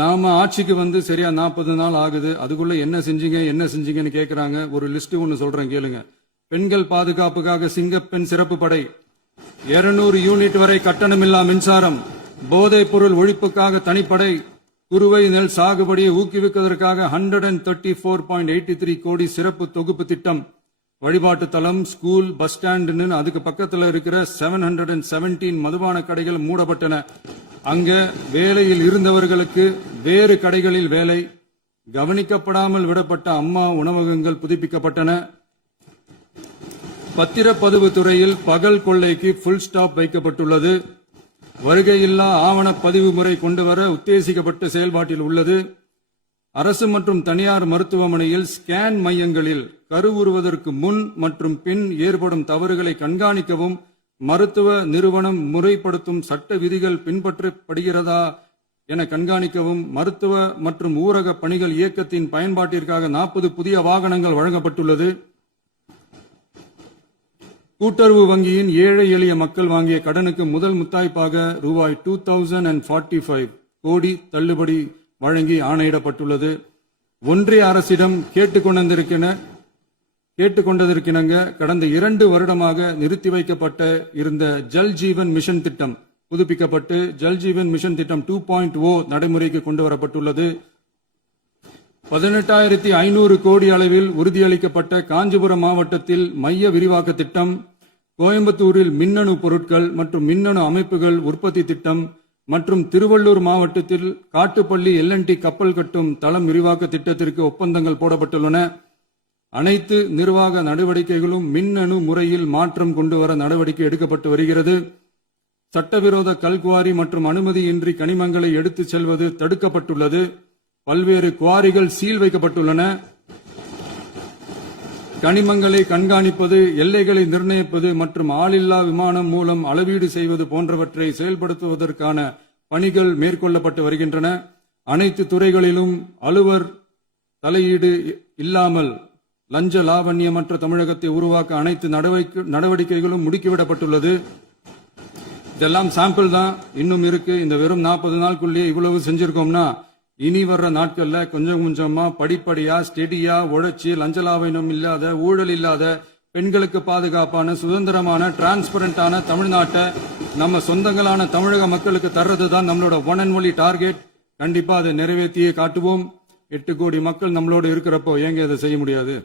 நாம ஆட்சிக்கு வந்து சரியா 40 நாள் ஆகுது. அதுக்குள்ள என்ன செஞ்சீங்கன்னு கேக்குறாங்க. ஒரு லிஸ்ட் ஒன்னு சொல்றேன் கேளுங்க. பெண்கள் பாதுகாப்புக்காக சிங்கப்பெண் சிறப்பு படை, 200 யூனிட் வரை கட்டணமில்லா மின்சாரம், போதைப் பொருள் ஒழிப்புக்காக தனிப்படை, குறுவை நெல் சாகுபடியை ஊக்குவிப்பதற்காக 134.83 கோடி சிறப்பு தொகுப்பு திட்டம், வழிபாட்டு தலம், ஸ்கூல், பஸ் ஸ்டாண்ட், அதுக்கு பக்கத்தில் இருக்கிற 717 மதுபான கடைகள் மூடப்பட்டன. அங்க வேலையில் இருந்தவர்களுக்கு வேறு கடைகளில் வேலை, கவனிக்கப்படாமல் விடப்பட்ட அம்மா உணவகங்கள் புதுப்பிக்கப்பட்டன. பத்திரப்பதிவு துறையில் பகல் கொள்ளைக்கு புல் ஸ்டாப் வைக்கப்பட்டுள்ளது. வருகையில்லா ஆவண பதிவு முறை கொண்டுவர உத்தேசிக்கப்பட்ட செயல்பாட்டில் உள்ளது. அரசு மற்றும் தனியார் மருத்துவமனையில் ஸ்கேன் மையங்களில் கருவுறுவதற்கு முன் மற்றும் பின் ஏற்படும் தவறுகளை கண்காணிக்கவும், மருத்துவ நிறுவனம் முறைப்படுத்தும் சட்ட விதிகள் பின்பற்றப்படுகிறதா என கண்காணிக்கவும், மருத்துவ மற்றும் ஊரக பணிகள் இயக்கத்தின் பயன்பாட்டிற்காக 40 புதிய வாகனங்கள் வழங்கப்பட்டுள்ளது. கூட்டுறவு வங்கியின் ஏழை எளிய மக்கள் வாங்கிய கடனுக்கு முதல் முத்தாய்ப்பாக ரூபாய் 2045 கோடி தள்ளுபடி வழங்கி ஆணையிடப்பட்டுள்ளது. ஒன்றிய அரசிடம் கேட்டுக்கொண்டதற்கிணங்க கடந்த 2 வருடமாக நிறுத்தி வைக்கப்பட்ட இருந்த ஜல் ஜீவன் மிஷன் திட்டம் புதுப்பிக்கப்பட்டு ஜல் ஜீவன் மிஷன் திட்டம் 2.0 நடைமுறைக்கு கொண்டு வரப்பட்டுள்ளது. 18,500 கோடி அளவில் உறுதியளிக்கப்பட்ட காஞ்சிபுரம் மாவட்டத்தில் மைய விரிவாக்க திட்டம், கோயம்புத்தூரில் மின்னணு பொருட்கள் மற்றும் மின்னணு அமைப்புகள் உற்பத்தி திட்டம் மற்றும் திருவள்ளூர் மாவட்டத்தில் காட்டுப்பள்ளி LNT கப்பல் கட்டும் தளம் விரிவாக்க திட்டத்திற்கு ஒப்பந்தங்கள் போடப்பட்டுள்ளன. அனைத்து நிர்வாக நடவடிக்கைகளும் மின்னணு முறையில் மாற்றம் கொண்டு வர நடவடிக்கை எடுக்கப்பட்டு வருகிறது. சட்டவிரோத கல்குவாரி மற்றும் அனுமதியின்றி கனிமங்களை எடுத்துச் செல்வது தடுக்கப்பட்டுள்ளது. பல்வேறு குவாரிகள் சீல் வைக்கப்பட்டுள்ளன. கனிமங்களை கண்காணிப்பது, எல்லைகளை நிர்ணயிப்பது மற்றும் ஆளில்லா விமானம் மூலம் அளவீடு செய்வது போன்றவற்றை செயல்படுத்துவதற்கான பணிகள் மேற்கொள்ளப்பட்டு வருகின்றன. அனைத்து துறைகளிலும் அலுவலர் தலையீடு இல்லாமல் லஞ்ச லாவண்யமற்ற தமிழகத்தை உருவாக்க அனைத்து நடவடிக்கைகளும் முடுக்கிவிடப்பட்டுள்ளது. இதெல்லாம் சாம்பிள் தான், இன்னும் இருக்கு. இந்த வெறும் 40 நாளுக்குள்ளேயே இவ்வளவு செஞ்சிருக்கோம்னா இனி வர்ற நாட்கள்ல கொஞ்சம் கொஞ்சமா படிப்படியா ஸ்டெடியா உழைச்சி லஞ்ச லாவண்யம் இல்லாத, ஊழல் இல்லாத, பெண்களுக்கு பாதுகாப்பான, சுதந்திரமான, டிரான்ஸ்பரண்டான தமிழ்நாட்டை நம்ம சொந்தங்களான தமிழக மக்களுக்கு தர்றதுதான் நம்மளோட ஒன் அண்ட் ஒன்லி டார்கெட். கண்டிப்பா அதை நிறைவேற்றியே காட்டுவோம். 8 கோடி மக்கள் நம்மளோட இருக்கிறப்போ ஏங்க இதை செய்ய முடியாது?